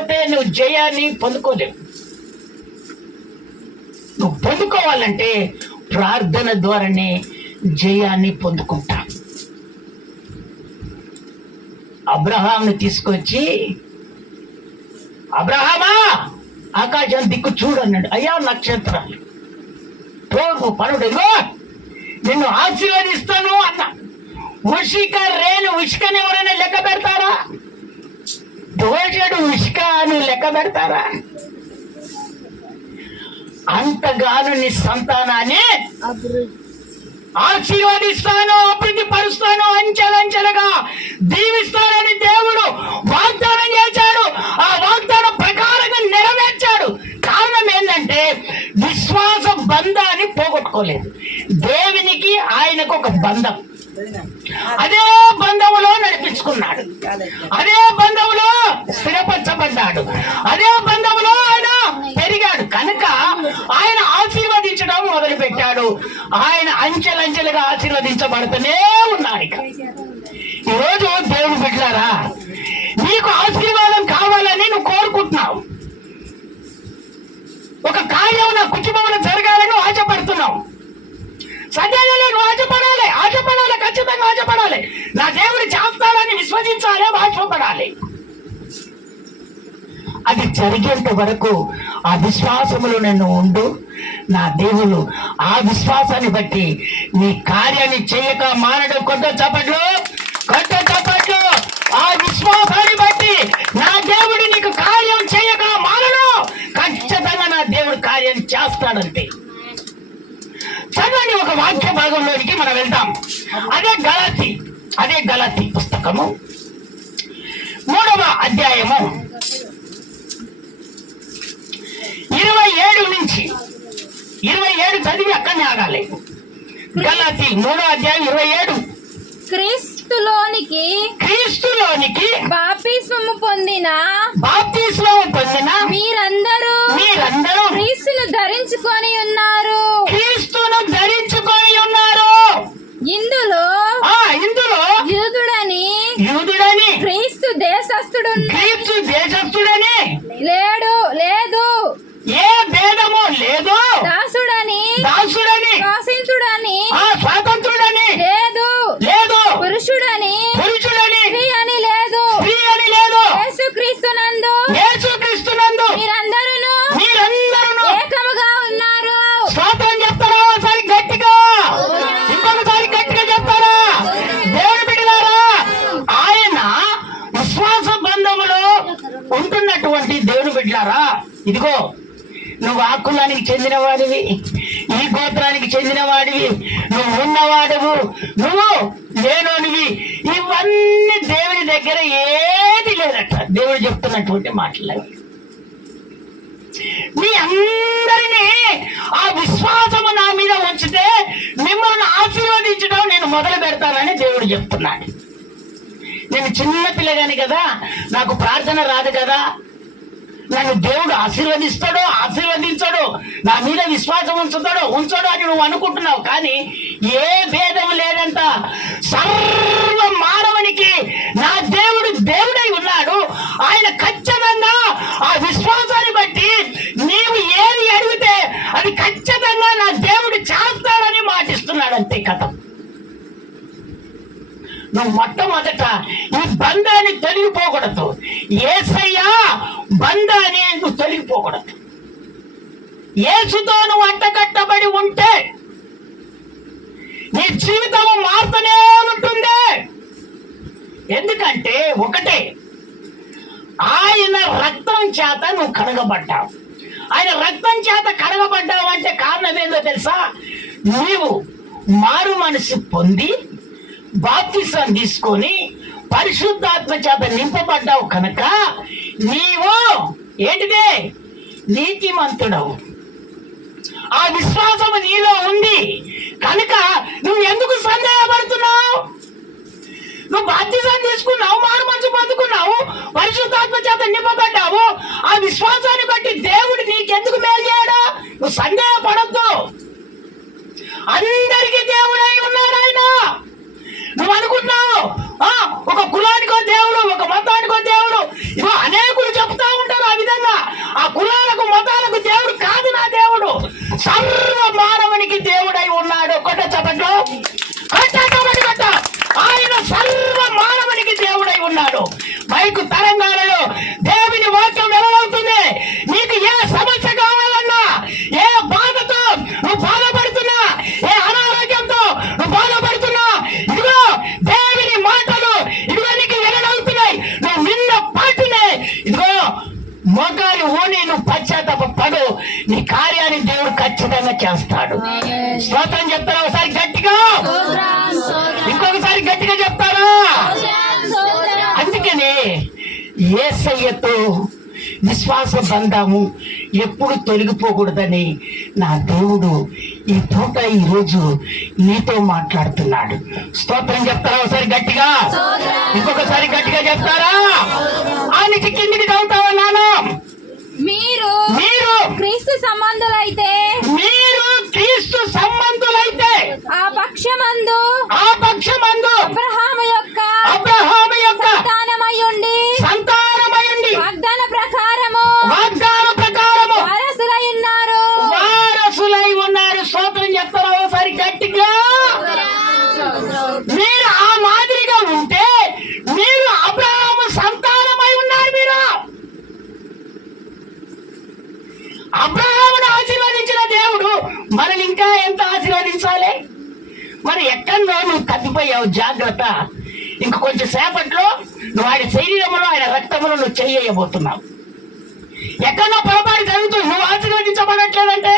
లేకపోతే నువ్వు జయాన్ని పొందుకోలేవు. నువ్వు పొందుకోవాలంటే ప్రార్థన ద్వారానే జయాన్ని పొందుకుంటా. అబ్రహాంని తీసుకొచ్చి, అబ్రహామా ఆకాశం దిక్కు చూడు అన్నాడు. అయ్యా నక్షత్రాలు తోడు పనుడు నిన్ను ఆశీర్వదిస్తాను అన్నా. ఉషిక రేణు ఉషికని ఎవరైనా లెక్క పెడతారా? దోషుడు ఉషిక అని లెక్క పెడతారా? అంతగాను నీ సంతానాన్ని ఆశీర్వదిస్తాను, అభివృద్ధి పరుస్తాను, అంచెలంచెలుగా దీవిస్తానని దేవుడు వాగ్దానం చేశాడు. ఆ వాగ్దానం ప్రకారంగా నెరవేర్చాడు. కారణం ఏంటంటే విశ్వాస బంధాన్ని పోగొట్టుకోలేదు. దేవునికి ఆయనకు ఒక బంధం, అదే బంధములో నడిపించుకున్నాడు, అదే బంధములో స్థిరపరచబడ్డాడు, అదే బంధములో ఆయన పెరిగాడు. కనుక ఆయన ఆశీర్వదించడం మొదలు పెట్టాడు. ఆయన అంచెలంచెలుగా ఆశీర్వదించబడుతూనే ఉన్నాడు. ఈరోజు దేవుడు బిడ్డలారా, నీకు ఆశీర్వాదం కావాలని నువ్వు కోరుకుంటున్నావు. ఒక కార్యం నా కుటుంబంలో జరగాలని ఆశపడుతున్నావు. సత్యాలు నువ్వు ఆశపడాలి, ఆశపడాలి, ఖచ్చితంగా ఆశపడాలి. నా దేవుడు చేస్తాడని విశ్వసించాలి, ఆశపడాలి. అది జరిగేంత వరకు ఆ విశ్వాసములో నేను ఉండు. నా దేవుడు ఆ విశ్వాసాన్ని బట్టి నీ కార్యాన్ని చేయక మానడం. కొత్త చప్పట్లు, కొత్త చప్పట్లు. ఆ విశ్వాసాన్ని బట్టి నా దేవుడు నీకు కార్యం చేయక మానడు. ఖచ్చితంగా నా దేవుడు కార్యం చేస్తాడంతే. చదవండి ఒక వాక్య భాగంలోనికి మనం వెళ్దాం. అదే గలాతీ పుస్తకము 3వ అధ్యాయము 27 నుంచి 27 చదివి అక్కడనే ఆగాలి. గలాతీ 3వ అధ్యాయం 27. క్రీస్తులోనికి బాప్తిస్మము పొందిన మీరందరూ క్రీస్తును ధరించుకొని ఉన్నారు. ఇందులో యూదుడని క్రీస్తు దేశస్థుడని లేదు, ఏ భేదము లేదు. దాసుడని స్వాతంత్రుడని లేదు, పురుషుడని స్త్రీ అని లేదు. యేసుక్రీస్తునందు మీరందరూ ఏకముగా ఉన్నారు. స్తోత్రం చెప్తారా? ఒకసారి గట్టిగా, ఇంకొకసారి గట్టిగా చెప్తారా? దేవుని బిడ్డలారా, ఆయన విశ్వాస బంధములో ఉంటున్నటువంటి దేవుని బిడ్డలారా, ఇదిగో నువ్వు ఆ కులానికి చెందిన వాడివి, ఈ గోత్రానికి చెందిన వాడివి, నువ్వు ఉన్నవాడవు, నువ్వు లేనోనివి, ఇవన్నీ దేవుని దగ్గర ఏది లేదట. దేవుడు చెప్తున్నటువంటి మాటలు మీ అందరినీ ఆ విశ్వాసము నా మీద ఉంచితే మిమ్మల్ని ఆశీర్వదించడం నేను మొదలు పెడతానని దేవుడు చెప్తున్నాడు. నేను చిన్న పిల్లగాని కదా, నాకు ప్రార్థన రాదు కదా, నన్ను దేవుడు ఆశీర్వదించడు, నా మీద విశ్వాసం ఉంచడు అని నువ్వు అనుకుంటున్నావు. కానీ ఏ భేదం లేదంట. సర్వ మానవునికి నా దేవుడు దేవుడై ఉన్నాడు. ఆయన ఖచ్చితంగా ఆ విశ్వాసాన్ని బట్టి నీవు ఏది అడిగితే అది ఖచ్చితంగా నా దేవుడు చేస్తాడని మాటిస్తున్నాడు. అంతే కథ. నువ్వు మొట్టమొదట ఈ బంధాన్ని తొలగిపోకూడదు. యేసయ్య బంధాన్ని నువ్వు తొలగిపోకూడదు. యేసుతో నువ్వు అంటగట్టబడి ఉంటే నీ జీవితం మారుతూనే ఉంటుంది. ఎందుకంటే ఒకటే, ఆయన రక్తం చేత నువ్వు కడగబడ్డావు. ఆయన రక్తం చేత కడగబడ్డావు అంటే కారణం ఏందో తెలుసా? నీవు మారు మనసు పొంది బాప్తిసం తీసుకొని పరిశుద్ధాత్మ చేత నింపబడ్డావు కనుక నీవు ఏంటిదే? నీతిమంతుడవు. ఆ విశ్వాసము నీలో ఉంది కనుక నువ్వు ఎందుకు సందేహపడుతున్నావు? నువ్వు బాప్తిసం తీసుకున్నావు, మారు మనసు పొందుకున్నావు, పరిశుద్ధాత్మ చేత నింపబడ్డావు. ఆ విశ్వాసాన్ని బట్టి దేవుడు నీకెందుకు మేలు చేయడా? నువ్వు సందేహపడద్దు. అందరికీ దేవుడై ఉన్నాడు ఆయన. నువ్వు అనుకుంటున్నావు ఒక కులానికో దేవుడు, ఒక మతానికో దేవుడు, ఇవో అనేకులు చెప్తా ఉంటారు. విధంగా ఆ కులాలకు మతాలకు దేవుడు కాదు నా దేవుడు, సర్వ మానవునికి దేవుడై ఉన్నాడు. కొట్ట చప్పట్లు, కొట్ట చప్పట్లు కొట్ట. ఆయన సర్వ మానవునికి దేవుడై ఉన్నాడు. మైకు తరంగాలలో దేవుని వాక్యం వెల్లడవుతుంది. నీకు ఏ సమస్య కావాలన్నా, ఏ బాధతో నువ్వు బాధపడుతున్నా, ఏ అనారోగ్యంతో నువ్వు బాధపడుతున్నా, ఇదిగో దేవుని మాటలు ఇదిగో నీకు వెల్లడవుతున్నాయి. నువ్వు విన్న పాటనే ఇదిగో మోకాలి ఓని నువ్వు పశ్చాత్తాప పడు, నీ కార్యాన్ని దేవుడు ఖచ్చితంగా చేస్తాడు. స్తోత్రం చెప్తారా ఒకసారి గట్టిగా, ఇంకొకసారి గట్టిగా చెప్తారా? అందుకనే యేసయ్యతో విశ్వాస బంధము ఎప్పుడు తొలగిపోకూడదని నా దేవుడు ఈ పూట ఈరోజు నీతో మాట్లాడుతున్నాడు. స్తోత్రం చెప్తారా ఒకసారి గట్టిగా, ఇంకొకసారి గట్టిగా చెప్తారా? ఆ నుంచి కిందికి చదువుతావా నాన్న? మీరు మీరు క్రీస్తు సంబంధులైతే, మీరు క్రీస్తు సంబంధులైతే ఆ పక్షమందు అబ్రహాము యొక్క సంతానమయ్యుండి వాగ్దాన ప్రకారము వారసులై ఉన్నారు. స్తోత్రం చెప్తారా ఒకసారి గట్టిగా? మీరు ఆ మాదిరిగా ఉంటే మీరు అబ్రహాము సంతానమై ఉన్నారు. మీరు అబ్రహామును ఆశీర్వదించిన దేవుడు మనల్ని ఇంకా ఎంత ఆశీర్వదించాలి? మరి ఎక్కడో నువ్వు తప్పిపోయావు, జాగ్రత్త. ఇంక కొంచెం సేపట్లో నువ్వు ఆయన శరీరంలో ఆయన రక్తంలో నువ్వు చెయ్యబోతున్నావు. ఎక్కడో పొరపాటు జరుగుతుంది, నువ్వు ఆశీర్వదించబడట్లేదంటే,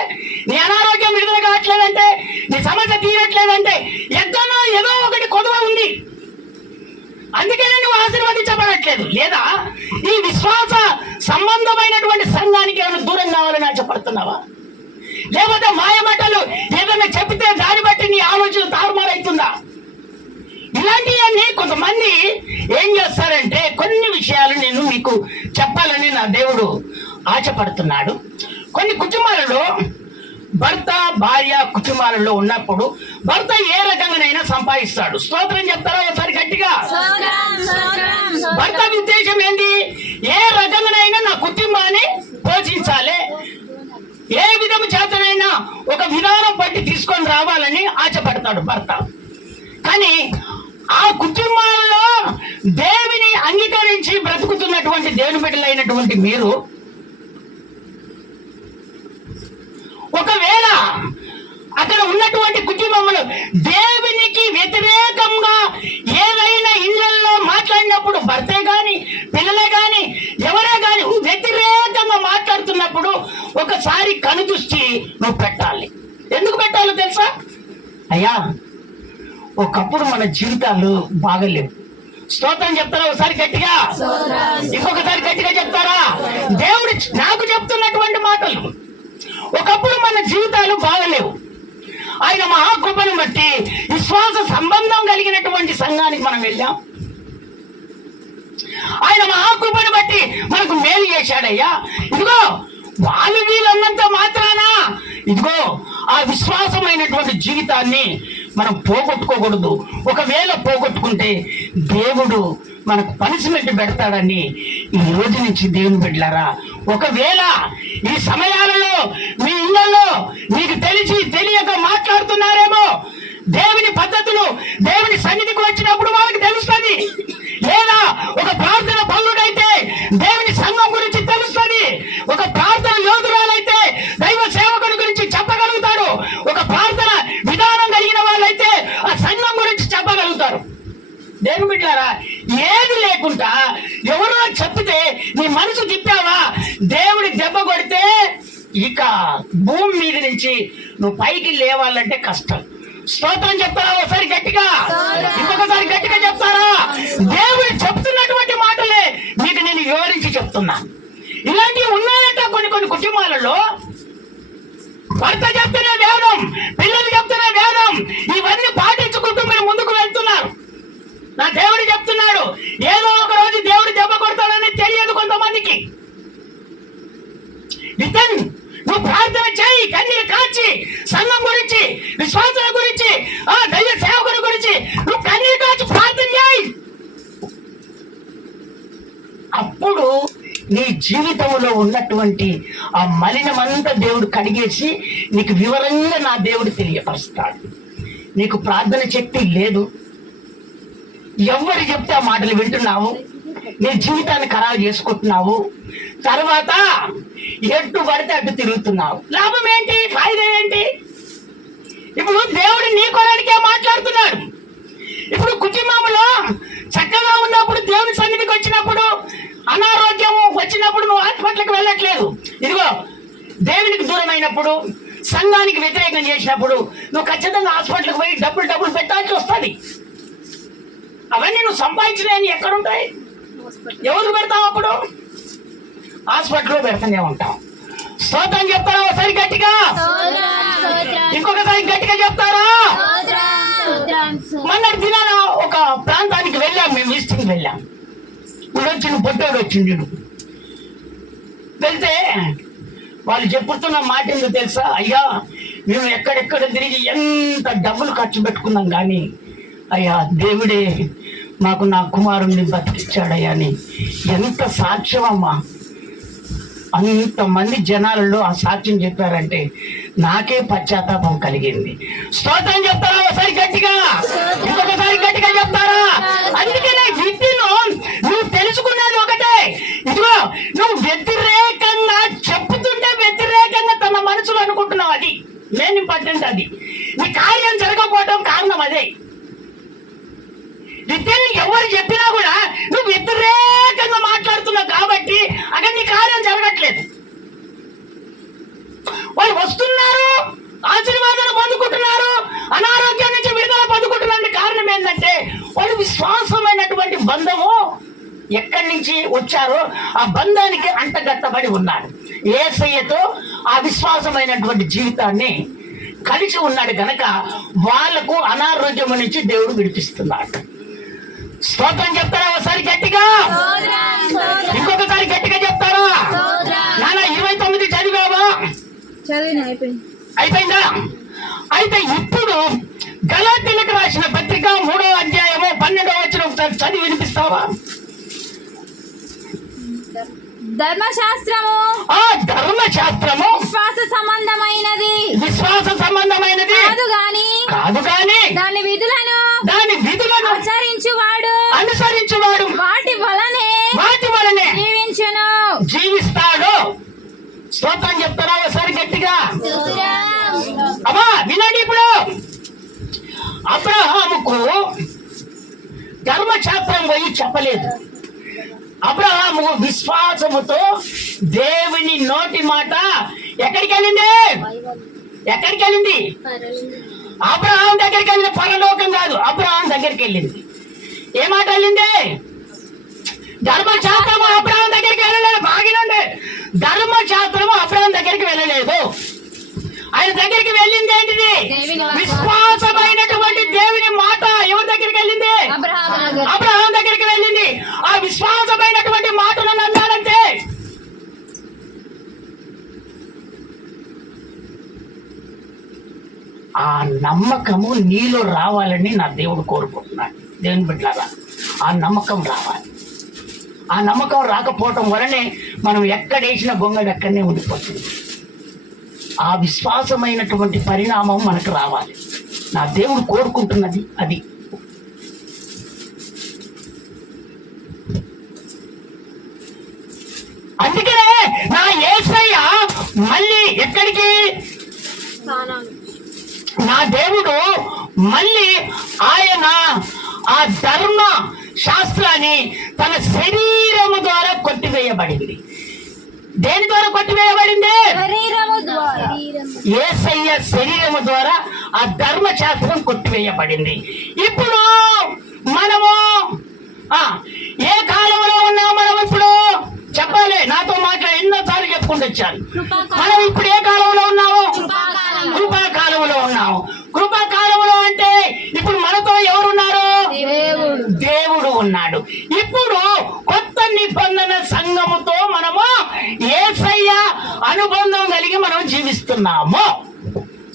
నీ అనారోగ్యం విడుదల కావట్లేదంటే, నీ సమస్య తీరట్లేదంటే ఎక్కడో ఏదో ఒకటి కొదవ ఉంది. అందుకనే నువ్వు ఆశీర్వదించబడట్లేదు. లేదా ఈ విశ్వాస సంబంధమైనటువంటి సంఘానికి ఏమైనా దూరం కావాలని ఆశపడుతున్నావా? లేకపోతే మాయమాటలు ఏదైనా చెప్తే దాన్ని బట్టి నీ ఆలోచన తారుమారైతుందా? ఇలాంటివన్నీ కొంతమంది ఏం చేస్తారంటే కొన్ని విషయాలు నేను మీకు చెప్పాలని నా దేవుడు ఆశపడుతున్నాడు. కొన్ని కుటుంబాలలో భర్త భార్య కుటుంబాలలో ఉన్నప్పుడు భర్త ఏ రకంగానైనా సంపాదిస్తాడు. స్తోత్రం చెప్తారా ఒకసారి గట్టిగా? భర్త ఉద్దేశం ఏంటి? ఏ రకంగానైనా నా కుటుంబాన్ని పోషించాలి, ఏ విధము చేతనైనా ఒక విధానం బట్టి తీసుకొని రావాలని ఆశపడతాడు భర్త. కానీ ఆ కుటుంబాలలో దేవుని అంగీకరించి బ్రతుకుతున్నటువంటి దేవుని బిడ్డలైనటువంటి మీరు ఒకవేళ అక్కడ ఉన్నటువంటి కుటుంబములు దేవునికి వ్యతిరేకంగా ఏదైనా ఇళ్లలో మాట్లాడినప్పుడు భర్తే గాని పిల్లలే గాని ఎవరే గాని వ్యతిరేకంగా మాట్లాడుతున్నప్పుడు ఒకసారి కనుదృష్టి నువ్వు పెట్టాలి. ఎందుకు పెట్టాలో తెలుసా? అయ్యా, ఒకప్పుడు మన జీవితాలు బాగలేవు. స్తోత్రం చెప్తారా ఒకసారి గట్టిగా? ఇంకొకసారి గట్టిగా చెప్తారా? దేవుడు నాకు చెప్తున్నటువంటి మాటలు. ఒకప్పుడు మన జీవితాలు బాగలేవు. ఆయన మహాకృపను బట్టి విశ్వాస సంబంధం కలిగినటువంటి సంఘానికి మనం వెళ్ళాం. ఆయన మహాకృపను బట్టి మనకు మేలు చేశాడయ్యా. ఇదిగో వాళ్ళు వీళ్ళన్నంత మాత్రాన ఇదిగో ఆ విశ్వాసమైనటువంటి జీవితాన్ని మనం పోగొట్టుకోకూడదు. ఒకవేళ పోగొట్టుకుంటే దేవుడు మనకు పనిష్మెంట్ పెడతాడని ఈ రోజు నుంచి దేవుని బిడ్డలారా, ఒకవేళ ఈ సమయాలలో మీ ఇళ్లలో మీకు తెలిసి తెలియక మాట్లాడుతున్నారేమో, దేవుని పద్ధతులు దేవుని సన్నిధికి వచ్చినప్పుడు వాళ్ళకి తెలుస్తుంది. లేదా ఒక ప్రార్థన పౌరుడైతే దేవుని సంఘం గురించి తెలుస్తుంది. ఒక ప్రార్థన యోధురాలైతే దైవ సేవకుడి గురించి చెప్పగలుగుతాడు. ఒక ప్రార్థన విధానం కలిగిన వాళ్ళైతే ఆ సంఘం గురించి చెప్పగలుగుతారు. దేవుని బిడ్డలారా, ఏది లేకుండా ఎవరో చెప్తే నీ మనసు తిప్పావా, దేవుడి దెబ్బ కొడితే ఇక భూమి మీద నుంచి నువ్వు పైకి లేవాలంటే కష్టం. స్తోత్రం చెప్తారా ఒకసారి గట్టిగా? ఇంకొకసారి గట్టిగా చెప్తారా? దేవుడు చెప్తున్నటువంటి మాటలే మీకు నేను వివరించి చెప్తున్నా. ఇలాంటివి ఉన్నాయంట కొన్ని కుటుంబాలలో. భర్త చెప్తున్న వేదం, పిల్లలు చెప్తున్న వేదం, ఇవన్నీ పాటించుకుంటూ మీరు ముందుకు వెళ్తున్నారు. నా దేవుడు చెప్తున్నాడు, ఏదో ఒక రోజు దేవుడు దెబ్బ కొడతాడని తెలియదు కొంతమందికి. నితిన్, నువ్వు ప్రార్థన చేయి, కన్నీరు కాచి సంఘం గురించి, విశ్వాసాల గురించి, ఆ దైవ సేవకుల గురించి నువ్వు కన్నీరు కాచి ప్రార్థన చేయి. అప్పుడు నీ జీవితం జీవితంలో ఉన్నటువంటి ఆ మలినమంతా దేవుడు కడిగేసి నీకు వివరంగా నా దేవుడు తెలియపరుస్తాడు. నీకు ప్రార్థన శక్తి లేదు, ఎవరు చెప్తే ఆ మాటలు వింటున్నావు, నీ జీవితాన్ని ఖరాబు చేసుకుంటున్నావు, తర్వాత ఎటు పడితే అటు తిరుగుతున్నావు. లాభం ఏంటి? ఫాయిదా ఏంటి? ఇప్పుడు దేవుడు నీ కొరడికే మాట్లాడుతున్నాడు. ఇప్పుడు కుటుంబంలో చక్కగా ఉన్నప్పుడు, దేవుని సన్నిధికి వచ్చినప్పుడు, అనారోగ్యము వచ్చినప్పుడు నువ్వు హాస్పిటల్కి వెళ్ళట్లేదు. ఇదిగో దేవునికి దూరమైనప్పుడు, సంఘానికి వ్యతిరేకం చేసినప్పుడు నువ్వు ఖచ్చితంగా హాస్పిటల్కి పోయి డబ్బులు పెట్టాల్సి వస్తుంది. అవన్నీ నువ్వు సంపాదించినవి ఎక్కడుంటాయి? ఎవరు పెడతావు? అప్పుడు హాస్పిటల్లో పెడతానే ఉంటావు. స్తోత్రం చెప్తారా ఒకసారి గట్టిగా? ఇంకొకసారి గట్టిగా చెప్తారా? మొన్నటి దినాన ఒక ప్రాంతానికి వెళ్ళాం, మేము విజిటింగ్ వెళ్ళాం. వచ్చిన పొట్టోడు వచ్చింది. వెళ్తే వాళ్ళు చెప్పుతున్న మాట ఏందో తెలుసా? అయ్యా, మేము ఎక్కడెక్కడ తిరిగి ఎంత డబ్బులు ఖర్చు పెట్టుకున్నాం కానీ అయ్యా దేవుడే మాకు నా కుమారుణ్ణి బతికిచ్చాడయ్యా అని. ఎంత సాక్ష్యం అమ్మా! అంతమంది జనాలలో ఆ సాక్ష్యం చెప్పారంటే నాకే పశ్చాత్తాపం కలిగింది. స్తోత్రం చెప్తారా ఒకసారి గట్టిగా? ఇంకొకసారి గట్టిగా చెప్తారా? అందుకనే విద్యను నువ్వు తెలుసుకునేది ఒకటే. ఇదిగో నువ్వు వ్యతిరేకంగా చెప్పుతుంటే వ్యతిరేకంగా తన మనసులో అనుకుంటున్నావు. అది మెయిన్ ఇంపార్టెంట్. అది నీ కార్యం జరగకపోవడం కారణం అదే. విద్యను ఎవరు చెప్పినా కూడా నువ్వు వ్యతిరేకంగా మాట్లాడుతున్నావు కాబట్టి అక్కడ నీ కార్యం జరగట్లేదు. వాళ్ళు వస్తున్నారు, ఆశీర్వాదాలు పొందుకుంటున్నారు, అనారోగ్యం నుంచి విడుదల పొందుకుంటున్నారు. కారణం ఏంటంటే వాళ్ళు విశ్వాసమైనటువంటి బంధము ఎక్కడి నుంచి వచ్చారో ఆ బంధానికి అంటగట్టబడి ఉన్నారు. యేసయ్యతో ఆ విశ్వాసమైనటువంటి జీవితాన్ని కలిసి ఉన్నాడు గనక వాళ్లకు అనారోగ్యం నుంచి దేవుడు విడిపిస్తున్నాడు. స్తోత్రం చెప్తారా ఒకసారి గట్టిగా? ఇంకొకసారి గట్టిగా చెప్తారా? నాన్న 29 చదివావా? అయిపోయిందా? అయితే ఇప్పుడు గలాతీయులకు రాసిన పత్రిక 3వ అధ్యాయము 12వ వచనం ఒకసారి చదివి వినిపిస్తావా? ధర్మశాస్త్రము విశ్వాస సంబంధమైనది కాదు గాని దాని విధులను అనుసరించువాడు వాటి వలనే జీవిస్తాడు. స్తోత్రం చెప్తారా ఒకసారి గట్టిగా? అమ్మా వినండి. ఇప్పుడు అబ్రహాముకు ధర్మశాస్త్రం పోయి చెప్పలేదు. అబ్రహాము విశ్వాసముతో దేవుని నోటి మాట ఎక్కడికి వెళ్ళింది? అబ్రహాం దగ్గరికి వెళ్ళింది. పరలోకం కాదు, అబ్రహాం దగ్గరికి వెళ్ళింది. ఏ మాట వెళ్ళింది? ధర్మశాస్త్రము అబ్రహాం దగ్గరికి వెళ్ళలేదు. బాగినండి, ధర్మశాస్త్రము అబ్రహాం దగ్గరికి వెళ్ళలేదు. ఆయన దగ్గరికి వెళ్ళింది ఏంటిది? విశ్వాసమైనటువంటి దేవుని మాట ఎవరి దగ్గరికి వెళ్ళింది? అబ్రహాం దగ్గరికి వెళ్ళింది. ఆ విశ్వాసమైనటువంటి మాటను నమ్మాడంటే ఆ నమ్మకము నీలో రావాలని నా దేవుడు కోరుకుంటున్నాడు. దేవుని బిడ్డలారా, ఆ నమ్మకం రావాలి. ఆ నమ్మకం రాకపోవటం వలనే మనం ఎక్కడేసిన గొంగడు ఎక్కడనే ఉండిపోతుంది. ఆ విశ్వాసమైనటువంటి పరిణామం మనకు రావాలి. నా దేవుడు కోరుకుంటున్నది అది. అందుకనే నా యేసయ్య మళ్ళీ ఎక్కడికి? నా దేవుడు మళ్ళీ ఆయన ఆ ధర్మ శాస్త్రాన్ని తన శరీరము ద్వారా కొట్టివేయబడింది. దేని ద్వారా కొట్టివేయబడింది? యేసయ్య శరీరము ద్వారా ఆ ధర్మశాస్త్రం కొట్టివేయబడింది. ఇప్పుడు మనము ఏ కాలంలో ఉన్నాము? మనం ఇప్పుడు చెప్పాలి, నాతో మాట్లాడి ఎన్నోసార్లు చెప్పుకుంటూ వచ్చాను. మనం ఇప్పుడు ఏ కాలంలో ఉన్నాము? కృపాకాలంలో ఉన్నాము. కృపాకాలంలో అంటే ఇప్పుడు మనతో ఎవరున్నారు? దేవుడు ఉన్నాడు. ఇప్పుడు కొత్త నిబంధన సంఘముతో మనము యేసయ్య అనుబంధం కలిగి మనం జీవిస్తున్నాము.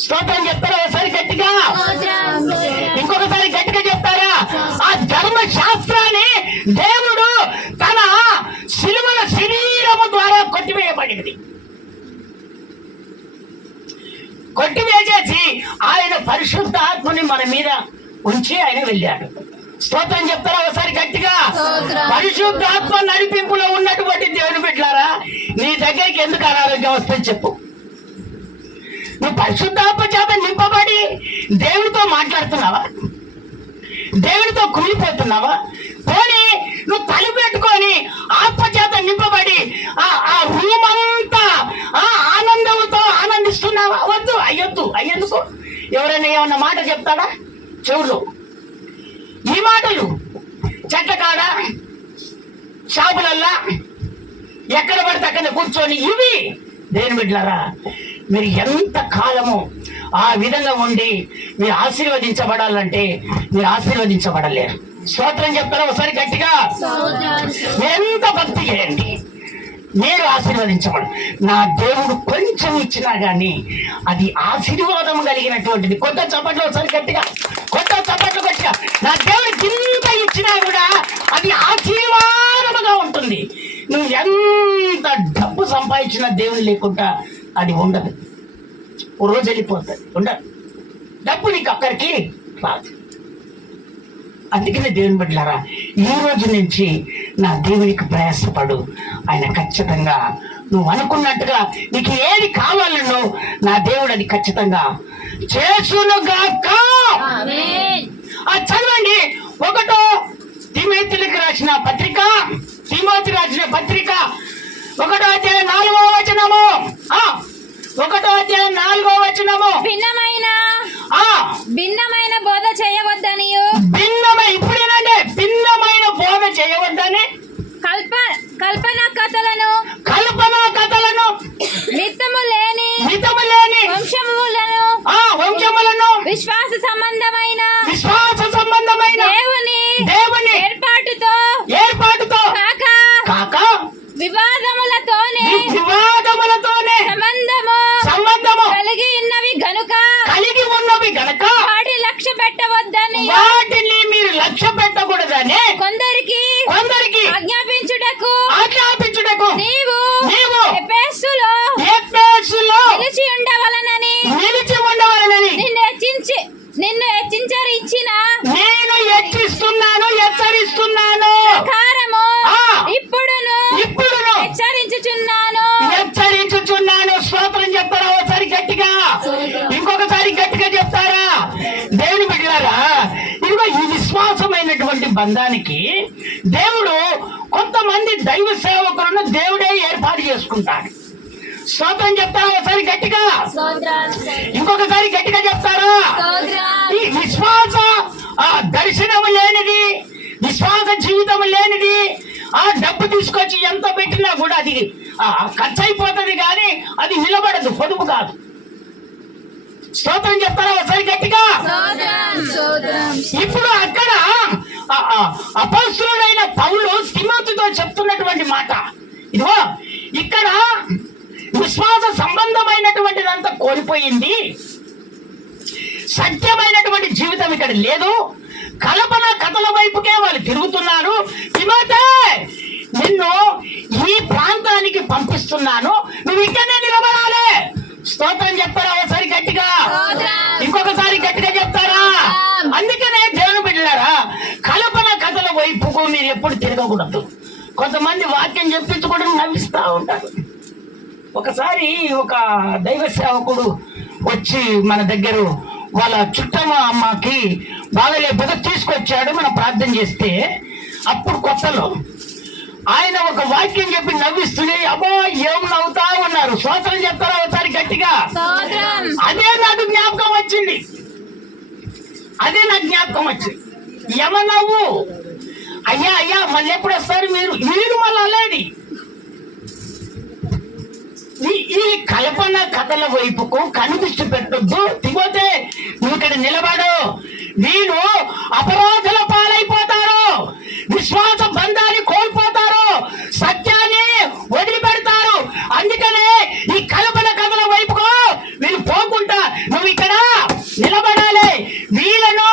స్తోత్రం చెప్తారా ఒకసారి గట్టిగా? ఇంకొకసారి గట్టిగా చెప్తారా? ఆ ధర్మశాస్త్రాన్ని దేవుడు తన శిలువల శరీరము ద్వారా కొట్టివేసేసి ఆయన పరిశుద్ధాత్మని మన మీద ఉంచి ఆయన వెళ్ళాడు. స్తోత్రం చెప్తారా ఒకసారి గట్టిగా? పరిశుద్ధాత్మ నడిపింపులో ఉన్నటువంటి దేవుని బిడ్డలారా, నీ దగ్గరికి ఎందుకు అనారోగ్యం వస్తుంది చెప్పు? నువ్వు పరిశుద్ధాత్మ చేత నింపబడి దేవునితో మాట్లాడుతున్నావా? దేవునితో కుమిలిపోతున్నావా? పోనీ నువ్వు తలుపు పెట్టుకొని ఆత్మ చేత నింపబడి ఆ రూమ్ అంతా ఆనందంతో ఆనందిస్తున్నావా? వద్దు, అయ్యెందుకు? ఎవరైనా ఏమన్నా మాట చెప్తాడా చెవులు? ఈ మాటలు చెట్ల కాడ, షాపులల్లా, ఎక్కడ పడితే అక్కడ కూర్చొని ఇవి దేని బిడ్డలారా, మీరు ఎంత కాలము ఆ విధంగా ఉండి మీరు ఆశీర్వదించబడాలంటే మీరు ఆశీర్వదించబడలేరు. స్తోత్రం చెప్తారా ఒకసారి గట్టిగా? ఎంత భక్తి చేయండి, మీరు ఆశీర్వదించబడు. నా దేవుడు కొంచెం ఇచ్చినా గానీ అది ఆశీర్వాదం కలిగినటువంటిది. కొత్త చప్పట్లు ఒకసారి గట్టిగా, కొత్త చప్పట్లు గట్టిగా. నా దేవుడు ఇంత ఇచ్చినా కూడా అది ఆశీర్వాదముగా ఉంటుంది. నువ్వు ఎంత డబ్బు సంపాదించిన దేవుడు లేకుండా అది ఉండదు. ఓ రోజు వెళ్ళిపోతుంది, ఉండదు. డబ్బు నీకు అక్కడికి రాదు. అందుకనే దేవుని బిడ్డలారా, ఈ రోజు నుంచి నా దేవునికి ప్రయాసపడు. ఆయన ఖచ్చితంగా నువ్వు అనుకున్నట్టుగా నీకు ఏది కావాలనో నా దేవుడు అది ఖచ్చితంగా చేసునుగాక. చదవండి 1 తిమోతికి రాసిన పత్రిక, తిమోతి రాసిన పత్రిక 1వ అధ్యాయం 4వ వచనము. 1వ అధ్యాయం 4వ వచనము. భిన్నమైన బోధ చేయవద్దనియు. ఇప్పుడేనండి, భిన్నమైన బోధ చేయవద్దని కల్పన కథలను మితము లేని వంశములను విశ్వాస సంబంధమైన దేవుని ఏర్పాటుతో కాక వివాదములతోనే సంబంధము కలిగి ఉన్నవి గనుక వాటిని మీరు లక్ష్య పెట్టకూడదని కొందరికి ఆజ్ఞాపించుటకు నీవు ఎఫెసులో నిలిచి ఉండవలనని నిన్ను హెచ్చరిస్తున్నాను. ప్రకారము ఇప్పుడును హెచ్చరించుచున్నాను. స్తోత్రం చెప్తారా ఒకసారి గట్టిగా? ఇంకొకసారి గట్టిగా చెప్తారా? దేవుని బిడ్డలారా, ఇదిగో ఈ విశ్వాసమైనటువంటి బంధానికి దేవుడు కొంతమంది దైవ సేవకులను దేవుడే ఏర్పాటు చేసుకుంటాడు. స్తోత్రం చెప్తారా ఒకసారి గట్టిగా? ఇంకొకసారి గట్టిగా చెప్తారా? ఈ విశ్వాస దర్శనం లేనిది, విశ్వాస జీవితం లేనిది, ఆ డబ్బు తీసుకొచ్చి ఎంత పెట్టినా కూడా అది ఖర్చు అయిపోతుంది కానీ అది నిలబడదు, పొదుపు కాదు. స్తోత్రం చెప్తారా ఒకసారి గట్టిగా? ఇప్పుడు అక్కడ అపొస్తలుడైన పౌలు తిమోతితో చెప్తున్నటువంటి మాట ఇదిగో, ఇక్కడ విశ్వాస సంబంధమైనటువంటిదంతా కోల్పోయింది, సత్యమైనటువంటి జీవితం ఇక్కడ లేదు, కల్పన కథల వైపుకే వాళ్ళు తిరుగుతున్నారు. తిమోతి, నిన్ను ఈ ప్రాంతానికి పంపిస్తున్నాను, నువ్వు ఇక్కడనే నిలబడాలి. స్తోత్రం చెప్తారా ఒకసారి గట్టిగా? ఇంకొకసారి గట్టిగా చెప్తారా? అందుకనే దేవుని బిడ్డలారా, కల్పన కథల వైపుకు మీరు ఎప్పుడు తిరగకూడదు. కొంతమంది వాక్యం చెప్పించుకోవడం నవ్విస్తూ ఉంటారు. ఒకసారి ఒక దైవ సేవకుడు వచ్చి మన దగ్గర వాళ్ళ చుట్టమ అమ్మకి బాగలేకపోతే తీసుకొచ్చాడు. మనం ప్రార్థన చేస్తే అప్పుడు కొత్తలో ఆయన ఒక వాక్యం చెప్పి నవ్విస్తూనే అబ్బో ఏం నవ్వుతా ఉన్నారు. స్తోత్రం చెప్తారా ఒకసారి గట్టిగా? అదే నాకు జ్ఞాపకం వచ్చింది. ఏమన్నావు? అయ్యా మళ్ళీ ఎప్పుడు వస్తారు మీరు మళ్ళీ అనేది. ఈ కల్పన కథల వైపుకు కనుదృష్టి పెట్టొద్దు. తిమోతి, నువ్వు ఇక్కడ నిలబడు. వీళ్ళు అపరాధుల పాలైపోతారు, విశ్వాస బంధాన్ని కోల్పోతారు, సత్యాన్ని వదిలిపెడతారు. అందుకనే ఈ కల్పన కథల వైపుకు వీళ్ళు పోకుండా నువ్వు ఇక్కడ నిలబడాలి. వీళ్ళను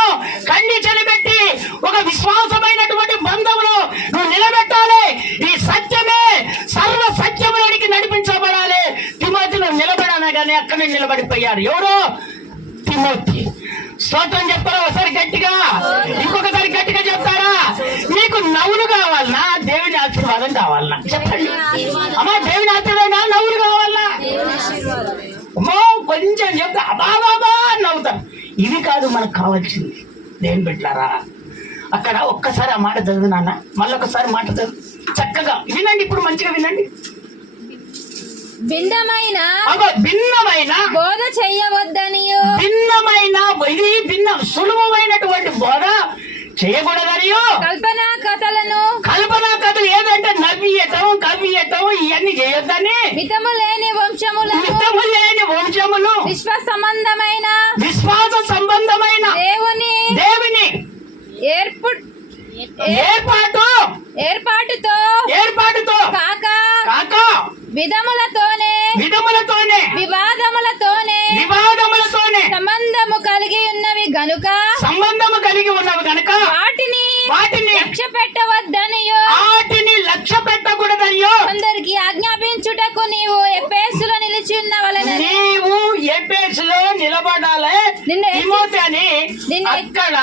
ఖండించని పెట్టి ఒక విశ్వాసమైనటువంటి బంధంలో నువ్వు నిలబెట్టాలి. ఈ సత్యమే సర్వ సత్యములోనికి నడిపించబడాలి. తిమోతి, నువ్వు నిలబడనగానే రాగానే అక్కడే నిలబడిపోయారు. ఎవరు? తిమోతి. స్తోత్రం చెప్తారా ఒకసారి గట్టిగా? ఇంకొకసారి గట్టిగా చెప్తారా? మీకు నవ్వులు కావాలనా, దేవుని ఆశీర్వాదం కావాలనా? చెప్పండి అమ్మా. దేవుని ఆశీర్వాదం, నవ్వులు కావాలనా? అమ్మో కొంచెం చెప్తా అబాబాబా నవ్వుతాం. ఇది కాదు మనకు కావాల్సింది. దేవుని బిడ్డలారా, అక్కడ ఒక్కసారి ఆ మాట చదువు నాన్న, మళ్ళీ ఒకసారి మాట చదువు చక్కగా వినండి. ఇప్పుడు మంచిగా వినండి. భిన్నమైన బోధ చెయ్యవద్దనియు. భిన్నమైన ఇది సులభమైనటువంటి బోధ చేయకూడదనియో. కల్పనా కథలు ఏదంటే నవ్వియటం కవ్వియటం ఇవన్నీ చేయొద్దని. మితము లేని వంశములు విశ్వాస సంబంధమైన దేవుని ఏర్పాటుతో కాక విధములతోనే వివాదములతోనే సంబంధము కలిగి ఉన్నవి గనుక వాటిని లక్ష్య పెట్టకూడదనియో కొందరికి ఆజ్ఞాపించుటకు నీవు ఎఫెసులో నిలిచి ఉన్న వలన నీవు ఎఫెసులో నిలబడాలి తిమోతి అని అక్కడ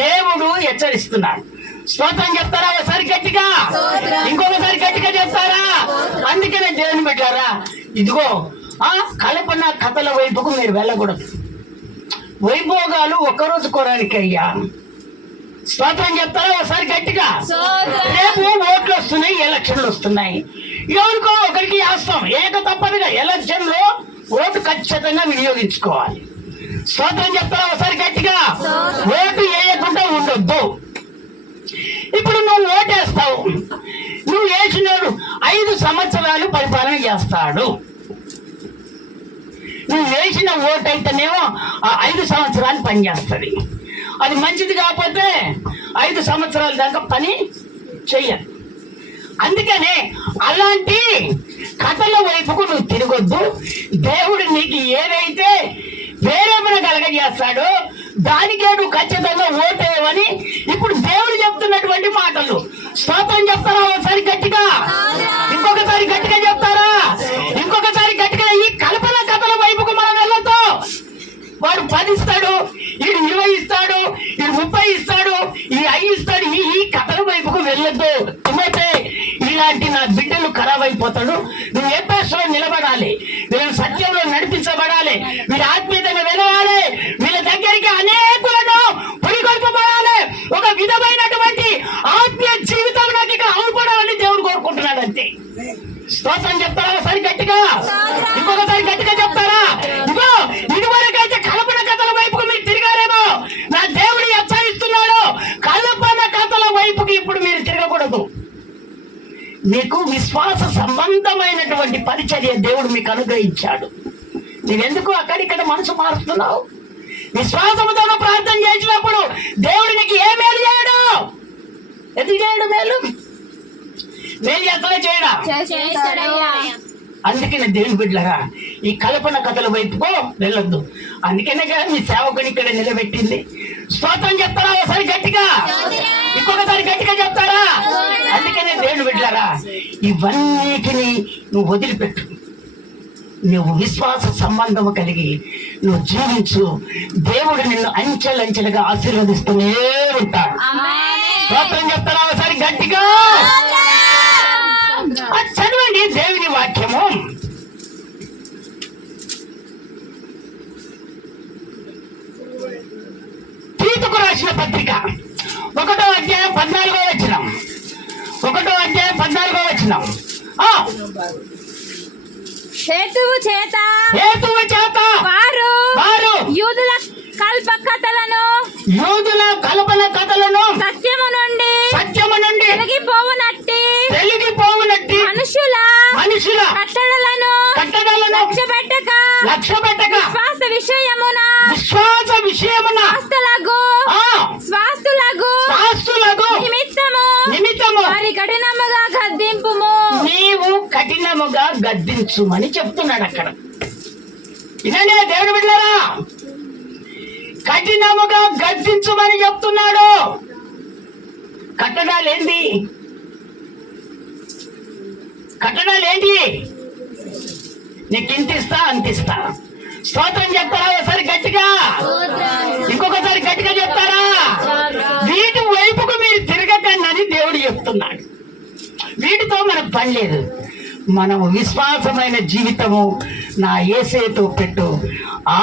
దేవుడు హెచ్చరిస్తున్నాడు. స్తోత్రం చెప్తారా ఒకసారి గట్టిగా? ఇంకొకసారి గట్టిగా చెప్తారా? అందుకనే దేవుని పెట్టారా, ఇదిగో కల్పన కథల వైపుకు మీరు వెళ్ళకూడదు. వైభోగాలు ఒక్కరోజు కొరానికి అయ్యా. స్తోత్రం చెప్తారా ఒకసారి గట్టిగా? రేపు ఓట్లు వస్తున్నాయి, ఎలక్షన్లు వస్తున్నాయి. ఎవరికో ఒకరికి వేస్తాం, ఏక తప్పదుగా. ఎలక్షన్ లో ఓటు ఖచ్చితంగా వినియోగించుకోవాలి. స్తోత్రం చెప్తారా ఒకసారి గట్టిగా? ఓటు వేయకుండా ఉండొద్దు. ఇప్పుడు నువ్వు ఓటేస్తావు, నువ్వు వేసినాడు 5 సంవత్సరాలు పరిపాలన చేస్తాడు. నువ్వు వేసిన ఓటు అయితేనేమో 5 సంవత్సరాలు పనిచేస్తుంది. అది మంచిది కాకపోతే 5 సంవత్సరాల దాకా పని చెయ్యదు. అందుకనే అలాంటి కథల వైపుకు నువ్వు తిరగొద్దు. దేవుడు నీకు ఏదైతే వేరేమైనా కలగజేస్తాడో దానికే నువ్వు ఖచ్చితంగా ఓటేయమని ఇప్పుడు దేవుడు చెప్తున్నటువంటి మాటలు. స్తోత్రం చెప్తారా ఒకసారి గట్టిగా? ఇంకొకసారి గట్టిగా చెప్తారా? ఇంకొకసారి గట్టిగా. ఈ కల్పన కథల వైపుకు మనం వెళ్ళొద్దు. వాడు 10 ఇస్తాడు, వీడు 20 ఇస్తాడు, వీడు 30 ఇస్తాడు, ఈ 5 ఇస్తాడు. ఈ కథల వైపుకు వెళ్ళొద్దు. తిమోతి, ఇలాంటి నా బిడ్డలు ఖరాబ్ అయిపోతాడు. నువ్వు ఎఫెసులో నిలబడాలి, వీళ్ళ సత్యంలో నడిపించబడాలి, వీళ్ళ ఆత్మీయతను వెలవాలి, వీళ్ళ దగ్గరికి అనేకులను పురికొల్పబడాలి. ఒక విధమైనటువంటి ఆత్మీయ జీవితం నాకు ఇక అవపడాలని దేవుడు కోరుకుంటున్నాడు అంతే. స్తోత్రం చెప్తారా ఒకసారి గట్టిగా? ఇంకొకసారి గట్టిగా చెప్తారా? ఇదిగో ఇదివరకైతే కల్పన కథల వైపుకు మీరు తిరిగారేమో, నా దేవుడు హెచ్చరిస్తున్నాడు. కల్పన కథల వైపుకి ఇప్పుడు మీరు తిరగకూడదు. మీకు విశ్వాస సంబంధమైనటువంటి పరిచర్య దేవుడు మీకు అనుగ్రహించాడు. నువ్వెందుకు అక్కడిక్కడ మనసు మారుస్తున్నావు? విశ్వాసముతో ప్రార్థన చేసినప్పుడు దేవుడు నీకు ఏ మేలు చేయడు? ఎందుకు చేయడు? మేలు ఎక్కడే చేయడా? అందుకనే దేవుని బిడ్డలారా, ఈ కల్పన కథల వైపుకో వెళ్ళొద్దు. అందుకనే కదా మీ సేవకుని ఇక్కడ నిలబెట్టింది. స్తోత్రం చెప్తారా ఒకసారి గట్టిగా? ఇంకొకసారి గట్టిగా చెప్తారా? అందుకనే దేవుని బిడ్డలారా, ఇవన్నిటిని నువ్వు వదిలిపెట్టు. నువ్వు విశ్వాస సంబంధము కలిగి నువ్వు జీవించు. దేవుడు నిన్ను అంచెలంచెలుగా ఆశీర్వదిస్తూనే ఉంటాడు. స్తోత్రం చెప్తారా ఒకసారి గట్టిగా? చదవండి దేవుని వాక్యము. తీతుకు రాసిన పత్రిక 1వ అధ్యాయం 14వ వచనం. 1వ అధ్యాయం 14వ వచనం. హేతువు చేత వారు యూదుల కల్పన కథలను సత్యము నుండి తొలగిపోవునట్టి మనుషుల కట్టడలను లక్ష్యపెట్టక విశ్వాస విషయమున స్వాస్థులగు నిమిత్తము వారి కఠినముగా గద్దింపుము. నీవు కఠినముగా గద్దించుమని చెప్తున్నాడు అక్కడ. ఇదండి దేవుని బిడ్డలారా, కఠినముగా గద్దించుమని చెప్తున్నాడు. కట్టడాలేంటి? నీకు ఇంత ఇస్తా అంత ఇస్తా. స్తోత్రం చెప్తారా ఒకసారి గట్టిగా? ఇంకొకసారి గట్టిగా చెప్తారా? వీటి వైపుకు మీరు తిరగకండి అని దేవుడు చెప్తున్నాడు. వీటితో మనకు పని లేదు. మనం విశ్వాసమైన జీవితము నా యేసేతో పెట్టు,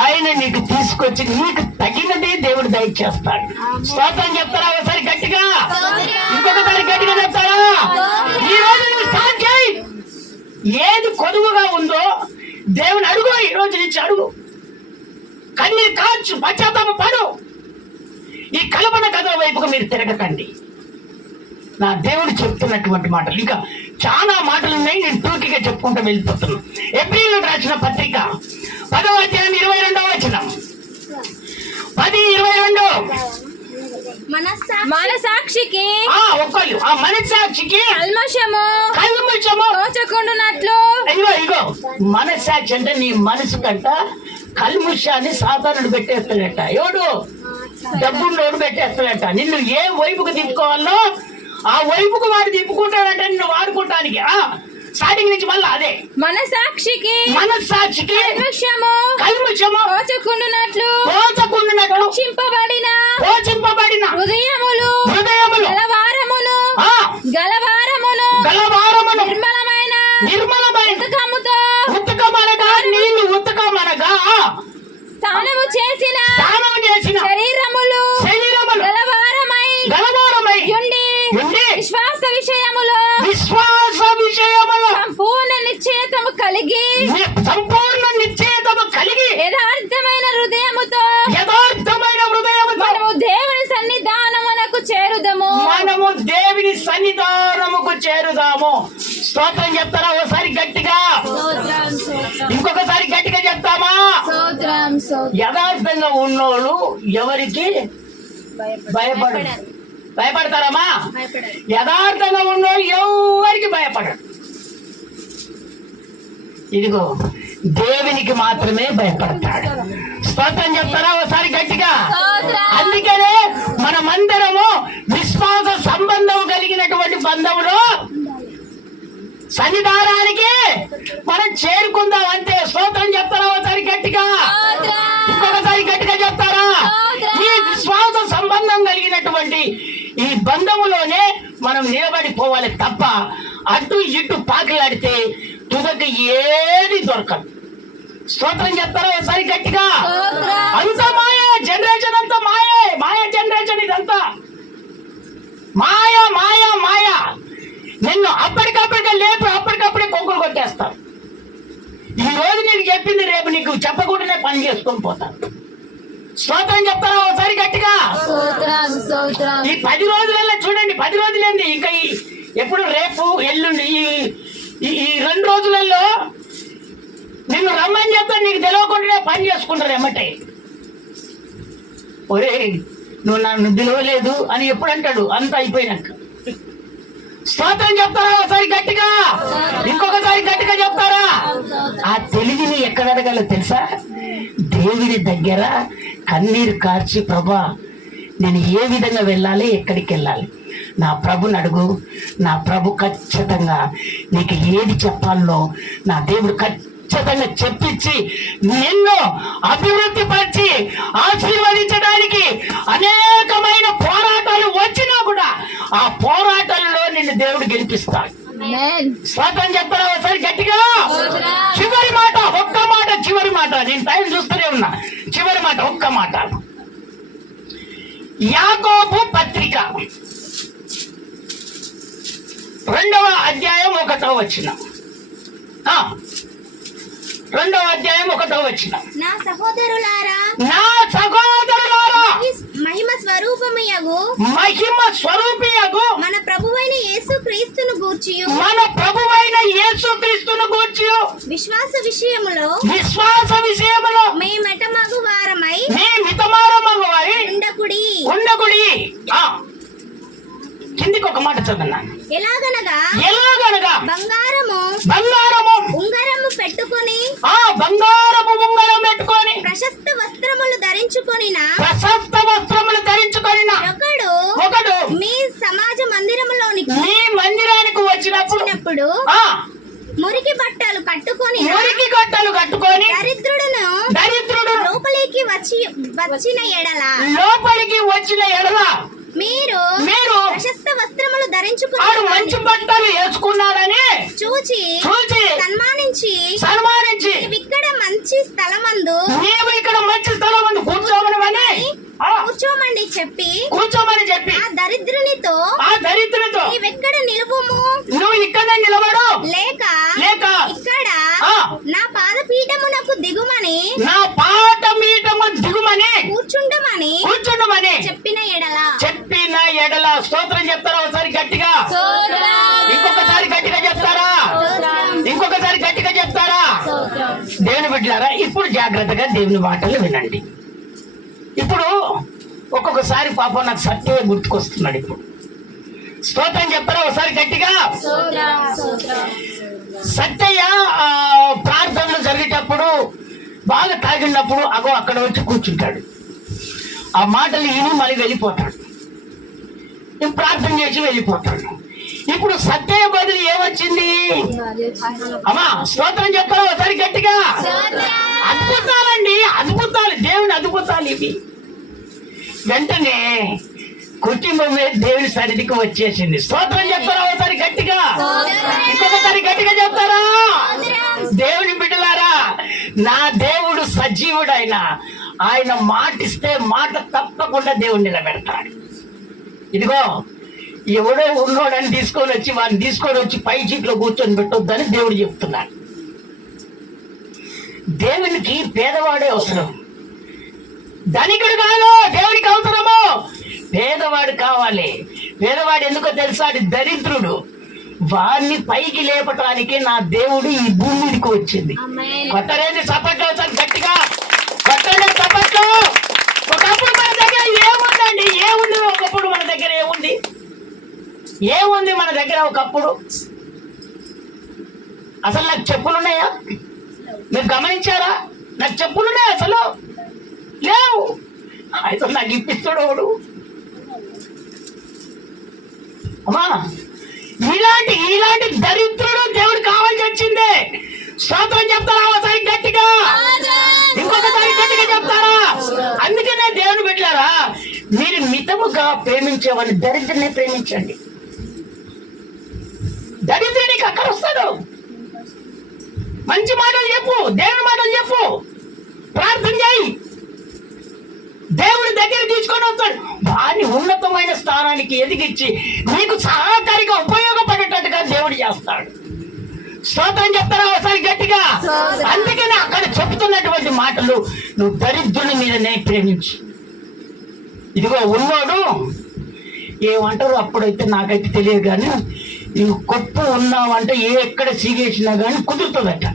ఆయన నీకు తీసుకొచ్చి నీకు తగినది దేవుడు దయచేస్తాడు. స్తోత్రం చెప్తారా ఒకసారి గట్టిగా? ఇంకొకసారి గట్టిగా చెప్తారా? ఈ రోజు నువ్వు స్టార్ట్ చేయి. ఏది కొదువుగా ఉందో దేవుని అడుగు. ఈ రోజు నుంచి అడుగు, కన్నీరు కాచు, పశ్చాత్తాప పడు. ఈ కల్పన కథ వైపుకు మీరు తిరగకండి. నా దేవుడు చెప్తున్నటువంటి మాటలు ఇంకా చాలా మాటలు ఉన్నాయి. నేను టూకీగా చెప్పుకుంటూ వెళ్ళిపోతున్నాను. ఏప్రిల్ రాసిన పత్రిక 10వ అధ్యాయం 22వ వచనం. 10:22. మనసాక్షికి ఒక్కళ్ళు ఆ మనసాక్షికి కల్మషము తోచకుండునట్లు. ఇగో మనసాక్షి అంటే నీ మనసు కంట కల్ముషాన్ని సాతానుడు పెట్టేస్తాడట. ఎవడు? డబ్బున్నోడు పెట్టేస్తాడట. నిన్ను ఏ వైపుకు తిప్పుకోవాలో ఆ వైపుకు వాడు తిప్పుకుంటాడట నిన్ను వాడుకుంటానికి. స్టార్టింగ్ నుంచి మళ్ళీ అదే మనసాక్షికి కల్ముషము తోచకుండునట్లు పోచకుండునట్లు పోషింపబడిన హృదయములు గలవారమును నిర్మలమైన ఉత్తకమనగా నీళ్లు ఉత్తకమనగా స్నానము చేసిన శరీరములు గలవారమై ఉండి విశ్వాస విషయములో సంపూర్ణ నిశ్చయతము కలిగి యథార్థమైన హృదయముతో మనము దేవుని సన్నిధానమునకు చేరుదాము. స్తోత్రం చెప్తారా ఒకసారి గట్టిగా? ఇంకొకసారి గట్టిగా చెప్తామా? యథార్థంగా ఉన్నోళ్ళు ఎవరికి భయపడతారమ్మా? యథార్థంగా ఉన్నోళ్ళు ఎవరికి భయపడరు. ఇదిగో దేవునికి మాత్రమే భయపడతాడు. స్తోత్రం చెప్తారా ఒకసారి గట్టిగా? అందుకనే మనమందరము విశ్వాస సంబంధం కలిగినటువంటి బంధంలో సన్నిధానానికి మనం చేరుకుందాం అంతే. స్తోత్రం చెప్తారా ఒకసారి గట్టిగా? ఇంకొకసారి గట్టిగా చెప్తారా? ఈ విశ్వాస సంబంధం కలిగినటువంటి ఈ బంధములోనే మనం నిలబడిపోవాలి తప్ప అటు ఇటు పాకలాడితే తుదకు ఏది దొరకదు. స్తోత్రం చెప్తారా ఒకసారి గట్టిగా? అంత మాయ జనరేషన్, అంతా మాయ జనరేషన్. ఇదంతా మాయ. నిన్ను అప్పటికప్పటికే లేపు అప్పటికప్పుడే కొంకులు కొట్టేస్తాను. ఈ రోజు నీకు చెప్పింది రేపు నీకు చెప్పకుండానే పని చేసుకొని పోతాను. స్తోత్రం చెప్తారా ఒకసారి గట్టిగా? ఈ 10 రోజులలో చూడండి, 10 రోజులేంది ఇంకా ఎప్పుడు రేపు ఎల్లుండి ఈ 2 రోజులలో నిన్ను రమ్మని చెప్తా నీకు తెలియకుండానే పని చేసుకుంటారు ఎమ్మటే. ఒరే నువ్వు నన్ను పిలవలేదు అని ఎప్పుడు అంటాడు అంత అయిపోయినాక. స్తోత్రం చెప్తారా ఒకసారి గట్టిగా? ఇంకొకసారి గట్టిగా చెప్తారా? ఆ తెలివిని ఎక్కడ అడగాలో తెలుసా? దేవుని దగ్గర కన్నీరు కార్చి, ప్రభా నేను ఏ విధంగా వెళ్ళాలి, ఎక్కడికి వెళ్ళాలి, నా ప్రభుని అడుగు. నా ప్రభు ఖచ్చితంగా నీకు ఏది చెప్పాలో నా దేవుడు ఖచ్చితంగా చెప్పించి నిన్ను అభివృద్ధి పరిచి ఆశీర్వదించడానికి అనేకమైన పోరాటాలు వచ్చినా కూడా ఆ పోరాటాల్లో నిన్ను దేవుడు గెలిపిస్తాడు. స్తోత్రం చెప్తారా ఒకసారి గట్టిగా? చివరి మాట, ఒక్క మాట, చివరి మాట. నేను టైం చూస్తూనే ఉన్నా. చివరి మాట, ఒక్క మాట. యాకోబు పత్రిక 2వ అధ్యాయం 1వ వచనం. 2వ అధ్యాయం 1వ వచనం. నా సహోదరులారా మహిమ స్వరూపియగు మన ప్రభువైన యేసుక్రీస్తును గూర్చియు విశ్వాస విషయములో మేమెటమగు వారమై ఉండకుడి. కిందికి ఒక మాట చదువున్నాను. ఎలాగనగా బంగారము ఉంగరము పెట్టుకొని ప్రశస్త వస్త్రములు ధరించుకొనిన ఒకడు మీ సమాజ మందిరములోనికి వచ్చినప్పుడు మురికి బట్టలు కట్టుకొని మురికి గొట్టలు కట్టుకొని దరిద్రుడు లోపలికి వచ్చిన ఎడల లోపలికి వచ్చిన ఎడల మీరు ప్రశస్త వస్త్రములు వాడు ధరించుకుని మంచి బట్టలు వేసుకున్నాడని చూచి సన్మానించి ఇక్కడ మంచి స్థలమందు నీవు ఇక్కడ మంచి స్థలం ఉంది కూర్చోమని కూర్చోమని చెప్పి ఆ దరిద్రునితో నీవెక్కడ నిలువుము నువ్వు ఇక్కడ నిలబడు లేక ఇక్కడ ఆ. నా పాదపీఠమునకు దిగుమని కూర్చుండమని చెప్పిన ఎడల స్తోత్రం చెప్తారా ఒకసారి గట్టిగా, ఇంకొకసారి గట్టిగా చెప్తారా దేవుని బిడ్డలారా, ఇప్పుడు జాగ్రత్తగా దేవుని మాటలు వినండి. ఇప్పుడు ఒక్కొక్కసారి పాపం నాకు సత్య గుర్తుకొస్తున్నాడు. ఇప్పుడు స్తోత్రం చెప్తారా ఒకసారి గట్టిగా. సత్యయ్య ప్రార్థనలు జరిగేటప్పుడు బాగా తాగినప్పుడు అక్కడ వచ్చి కూర్చుంటాడు. ఆ మాటలు విని మళ్ళీ వెళ్ళిపోతాడు, ప్రార్థన చేసి వెళ్ళిపోతాడు. ఇప్పుడు సత్యయ్య బదులు ఏమొచ్చింది? అమ్మా స్తోత్రం చెప్తారా ఒకసారి గట్టిగా. అద్భుతాలండి, అద్భుతాలు, దేవుని అద్భుతాలు ఇవి. వెంటనే కుటుంబమే దేవుని సన్నిధికి వచ్చేసింది. స్తోత్రం చెప్తారా ఒకసారి గట్టిగా, ఇంకొకసారి గట్టిగా చెప్తారా? దేవుని బిడ్డలారా, నా దేవుడు సజీవుడైన ఆయన మాటిస్తే మాట తప్పకుండా దేవుడు నిలబెడతాడు. ఇదిగో ఎవడో ఉన్నోడని వాడిని తీసుకొని వచ్చి పై చీట్లో కూర్చొని పెట్టొద్దని దేవుడు చెప్తున్నాడు. దేవునికి పేదవాడే అవసరం, ధనికుడు కాదు దేవుడికి అవసరము. పేదవాడు కావాలి. పేదవాడు ఎందుకో తెలుసా? దరిద్రుడు. వాడిని పైకి లేపటానికి నా దేవుడు ఈ భూమి మీదకి వచ్చింది. కొట్టరేది చప్పట్లు వచ్చారు గట్టిగా, కొట్టండి చప్పట్లు. ఒకప్పుడు మన దగ్గర ఏముందండి? ఏముంది ఒకప్పుడు మన దగ్గర? ఏముంది మన దగ్గర ఒకప్పుడు? అసలు నాకు చెప్పులున్నాయా? మీరు గమనించారా? నాకు చెప్పులున్నాయా? అసలు లేవు. అయితే నాకు ఇప్పిస్తాడు ఒకడు. అమ్మా ఇలాంటి దరిద్రుడు దేవుడు కావాల్సి వచ్చింది. స్తోత్రం చెప్తారా ఒకసారి గట్టిగా, ఇంకొకసారి గట్టిగా చెప్తారా? అందుకనే దేవుని బిడ్డలారా, మీరు మితముగా ప్రేమించేవాడిని దరిద్రుని ప్రేమించండి. దరిద్రునికి అక్కడ వస్తాడు. మంచి మాటలు చెప్పు, దేవుని మాటలు చెప్పు, ప్రార్థన చేయి, దేవుడి దగ్గర తీసుకొని వస్తాడు. వారిని ఉన్నతమైన స్థానానికి ఎదిగించి నీకు సహకారిగా ఉపయోగపడేటట్టుగా దేవుడు చేస్తాడు. స్తోత్రం చెప్తారా ఒకసారి గట్టిగా? అందుకని అక్కడ చెప్తున్నటువంటి మాటలు, నువ్వు దరిద్రుని మీదనే ప్రేమించు. ఇదిగో ఉన్నోడు ఏమంటారు అప్పుడైతే నాకైతే తెలియదు, కానీ నువ్వు గొప్ప ఉన్నావంటే ఎక్కడ సీగేసినా కానీ కుదురుతుందట.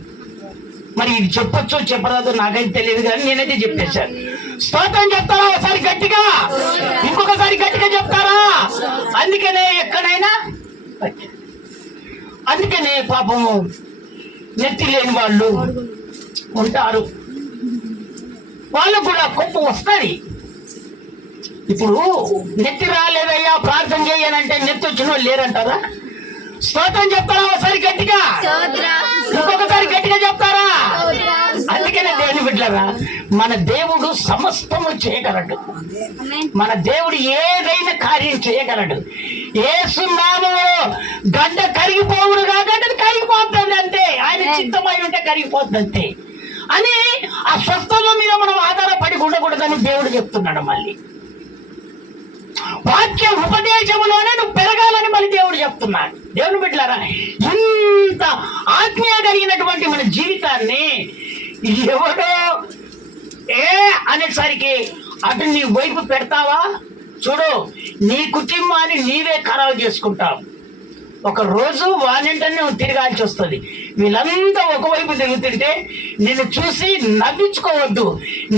మరి ఇది చెప్పొచ్చో చెప్పరాదో నాకైతే తెలియదు, కానీ నేనైతే చెప్పేశాను. స్తోత్రం చెప్తారా ఒకసారి గట్టిగా, ఇంకొకసారి గట్టిగా చెప్తారా? అందుకనే ఎక్కడైనా, అందుకనే పాపము నెత్తి లేని వాళ్ళు ఉంటారు, వాళ్ళకు కూడా కోపం వస్తుంది. ఇప్పుడు నెత్తి రాలేదయ్యా ప్రార్థన చేయనంటే నెత్తి వచ్చిన వాళ్ళు లేరంటారా? స్తోత్రం చెప్తారా ఒకసారి గట్టిగా, ఇంకొకసారి గట్టిగా చెప్తారా? అందుకనే దేవుని బిడ్డలారా, మన దేవుడు సమస్తము చేయగలడు. మన దేవుడు ఏదైనా కార్యం చేయగలడు. యేసు నామములో గడ్డ కరిగిపోవుడుగా, గడ్డ కరిగిపోతుంది అంతే. ఆయన చిత్తమై ఉంటే కరిగిపోతుంది అంతే అని ఆ స్వస్థత మీద మనం ఆధారపడి ఉండకూడదని దేవుడు చెప్తున్నాడు. మళ్ళీ వాక్య ఉపదేశంలోనే నువ్వు పెరగాలని మళ్ళీ దేవుడు చెప్తున్నాడు. దేవుని బిడ్డలారా, ఇంత ఆత్మీయ కలిగినటువంటి మన జీవితాన్ని ఎవడో అనేసరికి అటు నీ వైపు పెడతావా? చూడు, నీ కుటుంబాన్ని నీవే ఖరాబు చేసుకుంటావు. ఒక రోజు వానింటనే నువ్వు తిరగాల్సి వస్తుంది. వీళ్ళంతా ఒకవైపు తిరుగుతుంటే నిన్ను చూసి నవ్వించుకోవద్దు,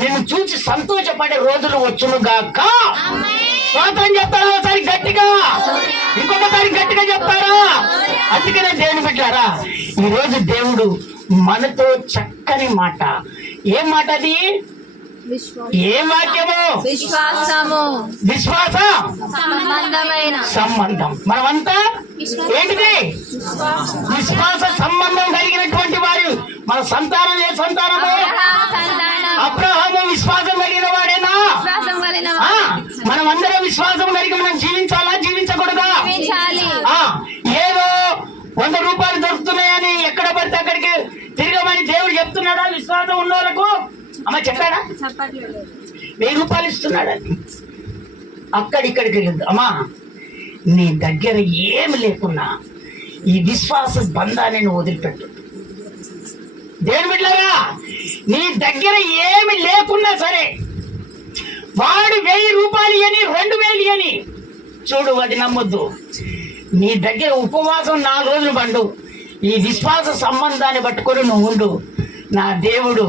నిన్ను చూసి సంతోషపడే రోజులు వచ్చును గాక. స్తోత్రం చెప్తారా ఒకసారి గట్టిగా, ఇంకొకసారి గట్టిగా చెప్తారా? అందుకనే దేవుని బిడ్డలారా, ఈరోజు దేవుడు మనతో చక్కని మాట. ఏం మాట అది? ఏం వాక్యము? విశ్వాసము విశ్వాస సంబంధమైన సంబంధం. మనమంతా ఏంటిది? విశ్వాస సంబంధం కలిగినటువంటి వారు. మన సంతానం ఏ సంతానము? అబ్రహాము సంతానం. అబ్రహాము విశ్వాసం కలిగిన వాడేనా? విశ్వాసం కలిగిన ఆ, మనం అందరం విశ్వాసం కలిగి మనం జీవించాలా, జీవించకూడదా? జీవించాలి. ఏదో 100 రూపాయలు దొరుకుతున్నాయని ఎక్కడ పడితే అక్కడికి తిరగమని దేవుడు చెప్తున్నాడా? విశ్వాసం ఉన్న వాళ్ళకు అమ్మ చెప్పాడా? 1000 రూపాయలు ఇస్తున్నాడని అక్కడిక్కడికి అమ్మా, నీ దగ్గర ఏమి లేకున్నా ఈ విశ్వాస బంధాన్ని నువ్వు వదిలిపెట్టు. దేవుని బిడ్డలారా, నీ దగ్గర ఏమి లేకున్నా సరే, వాడు 1000 రూపాయలు అని 2000 అని చూడు, అది నమ్మొద్దు. నీ దగ్గర ఉపవాసం 4 రోజులు పండు, ఈ విశ్వాస సంబంధాన్ని పట్టుకొని నువ్వు ఉండు. నా దేవుడు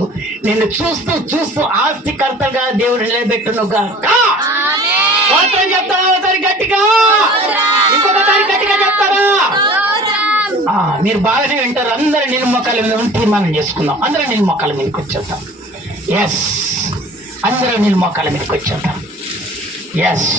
నిన్ను చూస్తూ చూస్తూ ఆస్తికర్తగా దేవుడు నిలబెట్టును గాక. స్తోత్రం చెప్తారా? ఒకసారి గట్టిగా, ఇంకొకసారి గట్టిగా చెప్తారా? మీరు బాగానే వింటారు. అందరూ నిన్ను మొక్కల మీద ఉండి తీర్మానం చేసుకుందాం. అందరూ నిన్ను మొక్కల మీదకి వచ్చేద్దాం. ఎస్, అందరూ నిన్ను మొక్కల మీదకి వచ్చేద్దాం. ఎస్.